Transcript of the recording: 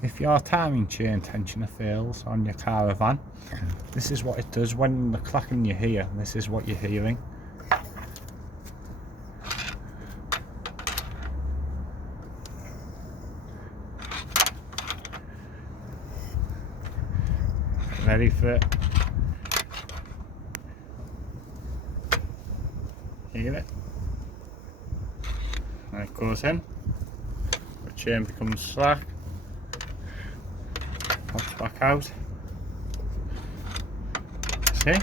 If your timing chain tensioner fails on your caravan, this is what it does. When the clacking you hear, this is what you're hearing. Ready for it. Hear it? And it goes in. The chain becomes slack. Pops back out. See?